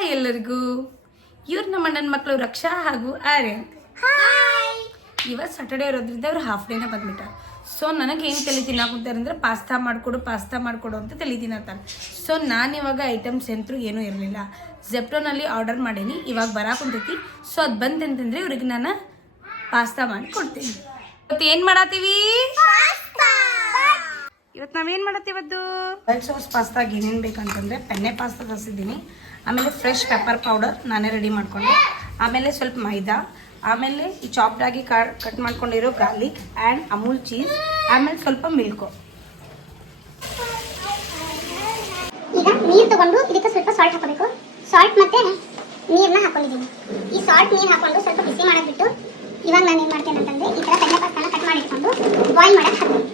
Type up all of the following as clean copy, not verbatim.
Hi ಎಲ್ಲರಿಗೂ. ಇವ್ರು ನಮ್ಮ ಅಣ್ಣನ ಮಕ್ಕಳು ರಕ್ಷಾ ಹಾಗೂ ಆರ್ಯನ್. ಇವತ್ತು ಸಾಟರ್ಡೇ ಇರೋದ್ರಿಂದ ಅವ್ರು ಹಾಫ್ ಡೇನೇ ಬಂದ್ಬಿಟ್ಟ. ಸೊ ನನಗೆ ಏನು ತಲೆ ತಿನ್ನಾಕುಂತಾರೆ ಅಂದರೆ ಪಾಸ್ತಾ ಮಾಡಿಕೊಡು ಅಂತ ತಲೆ ತಿನ್ನತ್ತಾರೆ. ಸೊ ನಾನಿವಾಗ ಐಟಮ್ಸ್ ಅಂತೂ ಏನೂ ಇರಲಿಲ್ಲ, ಜೆಪ್ಟೋನಲ್ಲಿ ಆರ್ಡರ್ ಮಾಡೀನಿ. ಇವಾಗ ಬರಾಕುಂತೈತಿ. ಸೊ ಅದು ಬಂತಂತಂದರೆ ಇವ್ರಿಗೆ ನಾನು ಪಾಸ್ತಾ ಮಾಡಿ ಕೊಡ್ತೀನಿ. ಇವತ್ತು ಏನು ಮಾಡತ್ತೀವಿ? ಇವತ್ತು ನಾವೇನು ಮಾಡತ್ತೀವದ್ದು ವೈಟ್ ಸಾಸ್ ಪಾಸ್ತಾಗೆ ಏನೇನು ಬೇಕಂತಂದರೆ ಪೆನ್ನೆ ಪಾಸ್ತಾ ತರಿಸಿದ್ದೀನಿ, ಆಮೇಲೆ ಫ್ರೆಶ್ ಪೆಪ್ಪರ್ ಪೌಡರ್ ನಾನೇ ರೆಡಿ ಮಾಡಿಕೊಂಡೆ, ಆಮೇಲೆ ಸ್ವಲ್ಪ ಮೈದಾ, ಆಮೇಲೆ ಈ ಚಾಪ್ಡಾಗಿ ಕಟ್ ಮಾಡ್ಕೊಂಡಿರೋ ಗಾರ್ಲಿಕ್ ಆ್ಯಂಡ್ ಅಮೂಲ್ ಚೀಸ್, ಆಮೇಲೆ ಸ್ವಲ್ಪ ಮಿಲ್ಕು. ಈಗ ನೀರು ತಗೊಂಡು ಇದಕ್ಕೆ ಸ್ವಲ್ಪ ಸಾಲ್ಟ್ ಹಾಕಬೇಕು. ಸಾಲ್ಟ್ ಮತ್ತೆ ನೀರನ್ನ ಹಾಕೊಂಡಿದ್ದೀನಿ. ಈ ಸಾಲ್ಟ್ ನೀರು ಹಾಕೊಂಡು ಸ್ವಲ್ಪ ಬಿಸಿ ಮಾಡಕ್ಬಿಟ್ಟು ಇವಾಗ ನಾನು ಏನು ಮಾಡ್ತೇನೆ ಅಂತಂದರೆ ಈ ಥರ ಪೆನ್ನೆ ಪಾಸ್ತಾನ ಕಟ್ ಮಾಡಿ ಇಟ್ಕೊಂಡು ಬಾಯ್ಲ್ ಮಾಡಕ್ಕೆ ಹಾಕ್ತೀನಿ.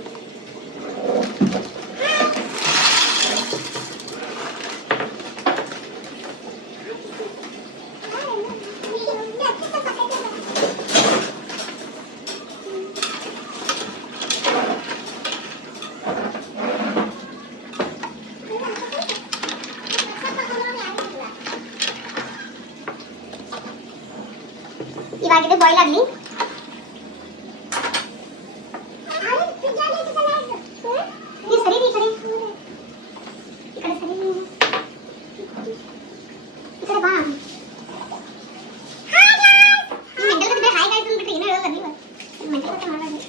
ಇವಾಗ ಇದು ಬಾಯ್ಲ್ ಆಗಲಿ. ಸರಿ ಈ ಕಡೆ ಸರಿ, ಈ ಕಡೆ ಬಾ. ಮೆಂಟಲ್ ಹಾಯ್ ಗಾಯ್ಸ್ ಅಂದ್ಬಿಟ್ಟು ಏನೋ ಹೇಳೋಲ್ಲ ನೀವು. ಮೆಂಟಲ್ ಕತೆ ಮಾಡಬೇಡಿ.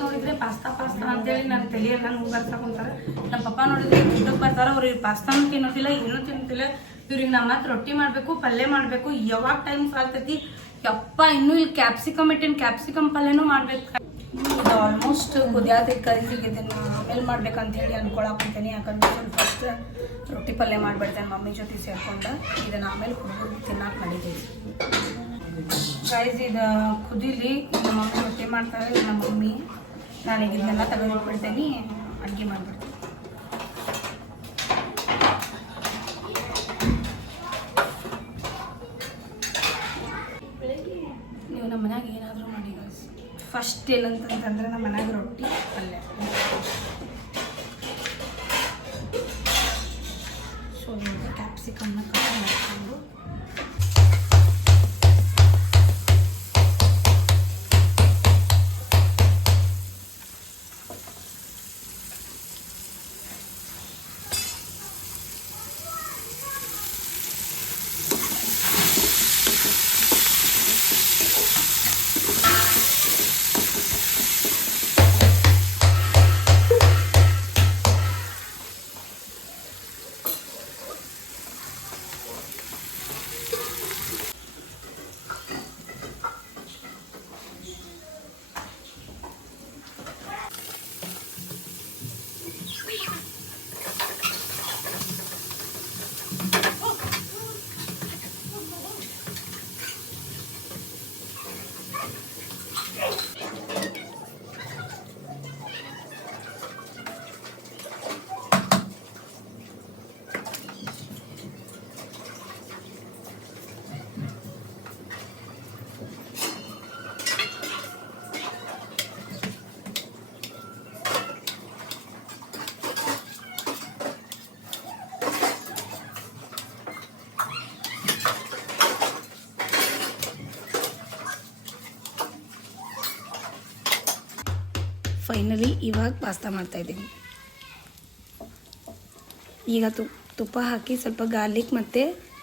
ನೋಡಿದ್ರೆ ಪಾಸ್ತಾ ಅಂತೇಳಿ ನನ್ನ ತಲೆಯೆಲ್ಲ ನೋವು ಬರ್ತಾಕೊಂತಾರೆ. ನಮ್ಮ ಪಪ್ಪ ನೋಡಿದ್ರೆ ಊಟಕ್ಕೆ ಬರ್ತಾರೆ, ಅವ್ರಿಗೆ ಪಾಸ್ತಾನು ತಿನ್ನೋದಿಲ್ಲ, ಏನೂ ತಿನ್ನೋದಿಲ್ಲ. ಇವ್ರಿಗೆ ನಮ್ಮ ಮಾತ್ರ ರೊಟ್ಟಿ ಮಾಡಬೇಕು, ಪಲ್ಯ ಮಾಡಬೇಕು. ಯಾವಾಗ ಟೈಮ್ ಸಾಲ್ತೈತಿ ಯಪ್ಪ. ಇನ್ನೂ ಇಲ್ಲಿ ಕ್ಯಾಪ್ಸಿಕಮ್ ಪಲ್ಯನೂ ಮಾಡ್ಬೇಕು. ಇದು ಆಲ್ಮೋಸ್ಟ್ ಕುದಿಯಾತೈತಿ ಕರಿಸಿಗೆ. ಇದನ್ನು ಆಮೇಲೆ ಮಾಡ್ಬೇಕಂತ ಹೇಳಿ ಅನ್ಕೊಳಕೊಂತೀನಿ. ಯಾಕಂದ್ರೆ ಸ್ವಲ್ಪ ಫಸ್ಟ್ ರೊಟ್ಟಿ ಪಲ್ಯ ಮಾಡಿಬಿಡ್ತೇನೆ ಮಮ್ಮಿ ಜೊತೆ ಸೇರ್ಕೊಂಡು. ಇದನ್ನು ಆಮೇಲೆ ಹುಡುಗರು ತಿನ್ನಕ್ಕೆ ನಡೀತೈತಿ. ಗೈಸ್ ಇದು ಕುದೀಲಿ. ನಮ್ಮ ಮಮ್ಮಿ ರೊಟ್ಟಿ ಮಾಡ್ತಾರೆ, ನಮ್ಮ ಮಮ್ಮಿ. ನಾನು ಇದನ್ನೆಲ್ಲ ತೆಗೆದುಬಿಡ್ತೇನೆ, ಅಡುಗೆ ಮಾಡಿಬಿಡ್ತೀನಿ. ನೀವು ನಮ್ಮ ಮನ್ಯಾಗ ಏನಾದರೂ ಮಾಡಿ ಗೈಸ್. ಫಸ್ಟ್ ಏನಂತಂದ್ರೆ ನಮ್ಮ ಮನ್ಯಾಗ ರೊಟ್ಟಿ ಪಲ್ಯ. ಸೊ ಕ್ಯಾಪ್ಸಿಕಮ್ನ ಕಟ್ ಮಾಡಿಕೊಂಡು ಫೈನಲಿ ಇವಾಗ ಪಾಸ್ತಾ ಮಾಡ್ತಾಯಿದ್ದೀನಿ. ಈಗ ತುಪ್ಪ ಹಾಕಿ ಸ್ವಲ್ಪ ಗಾರ್ಲಿಕ್ ಮತ್ತು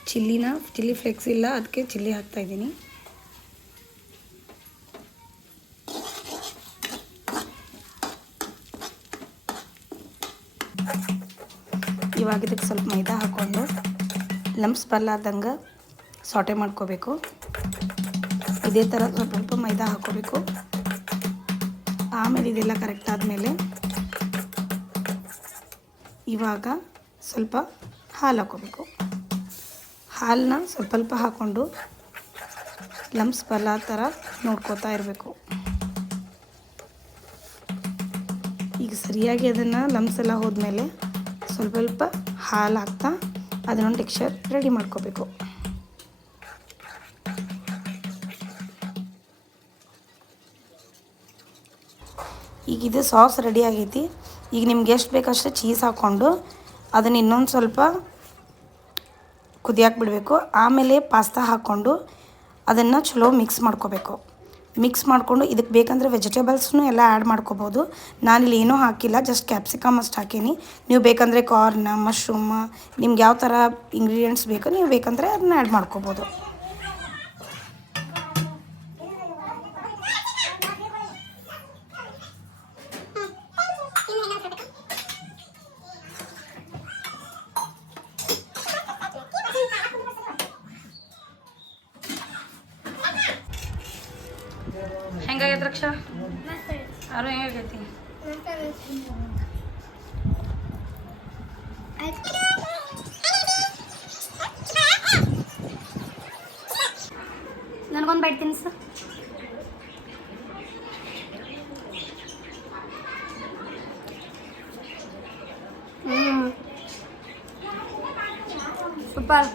ಚಿಲ್ಲಿ ಫ್ಲೇಕ್ಸ್ ಇಲ್ಲ, ಅದಕ್ಕೆ ಚಿಲ್ಲಿ ಹಾಕ್ತಾಯಿದ್ದೀನಿ. ಇವಾಗ ಇದಕ್ಕೆ ಸ್ವಲ್ಪ ಮೈದಾ ಹಾಕ್ಕೊಂಡು ಲಂಪ್ಸ್ ಬರಲಾರ್ದಂಗೆ ಸಾಟೆ ಮಾಡ್ಕೋಬೇಕು. ಇದೇ ಥರ ಸ್ವಲ್ಪ ಮೈದಾ ಹಾಕ್ಕೋಬೇಕು. ಆಮೇಲೆ ಇದೆಲ್ಲ ಕರೆಕ್ಟ್ ಆದಮೇಲೆ ಇವಾಗ ಸ್ವಲ್ಪ ಹಾಲು ಹಾಕ್ಕೋಬೇಕು. ಹಾಲನ್ನ ಸ್ವಲ್ಪ ಹಾಕ್ಕೊಂಡು ಲಂಪ್ಸ್ ಬರಲ್ಲ ಥರ ನೋಡ್ಕೋತಾ ಇರಬೇಕು. ಈಗ ಸರಿಯಾಗಿ ಅದನ್ನು ಲಂಪ್ಸ್ ಎಲ್ಲ ಹೋದ್ಮೇಲೆ ಸ್ವಲ್ಪ ಹಾಲು ಹಾಕ್ತಾ ಅದನ್ನೊಂದು ಟೆಕ್ಸ್ಚರ್ ರೆಡಿ ಮಾಡ್ಕೋಬೇಕು. ಈಗ ಈಗ ಇದು ಸಾಸ್ ರೆಡಿ ಆಗೈತಿ. ಈಗ ನಿಮ್ಗೆ ಎಷ್ಟು ಬೇಕಷ್ಟು ಚೀಸ್ ಹಾಕ್ಕೊಂಡು ಅದನ್ನು ಇನ್ನೊಂದು ಸ್ವಲ್ಪ ಕುದಿಯಾಕೆ ಬಿಡಬೇಕು. ಆಮೇಲೆ ಪಾಸ್ತಾ ಹಾಕ್ಕೊಂಡು ಅದನ್ನು ಚಲೋ ಮಿಕ್ಸ್ ಮಾಡ್ಕೋಬೇಕು. ಮಿಕ್ಸ್ ಮಾಡಿಕೊಂಡು ಇದಕ್ಕೆ ಬೇಕಂದರೆ ವೆಜಿಟೇಬಲ್ಸ್ನು ಎಲ್ಲ ಆ್ಯಡ್ ಮಾಡ್ಕೋಬೋದು. ನಾನಿಲ್ಲಿ ಏನೂ ಹಾಕಿಲ್ಲ, ಜಸ್ಟ್ ಕ್ಯಾಪ್ಸಿಕಮ್ ಅಷ್ಟು ಹಾಕೀನಿ. ನೀವು ಬೇಕಂದರೆ ಕಾರ್ನ್, ಮಶ್ರೂಮ್, ನಿಮ್ಗೆ ಯಾವ ಥರ ಇಂಗ್ರೀಡಿಯೆಂಟ್ಸ್ ಬೇಕು ನೀವು ಬೇಕಂದರೆ ಅದನ್ನ ಆ್ಯಡ್ ಮಾಡ್ಕೋಬೋದು. ಹೆಂಗಾಗೈತೆ ರಕ್ಷಾ? ಯಾರು ಹೆಂಗಾಗೈತಿ? ನನಗೊಂದು ಬೈಟ್ ತಿನ್ಸು. ಸೂಪರ್.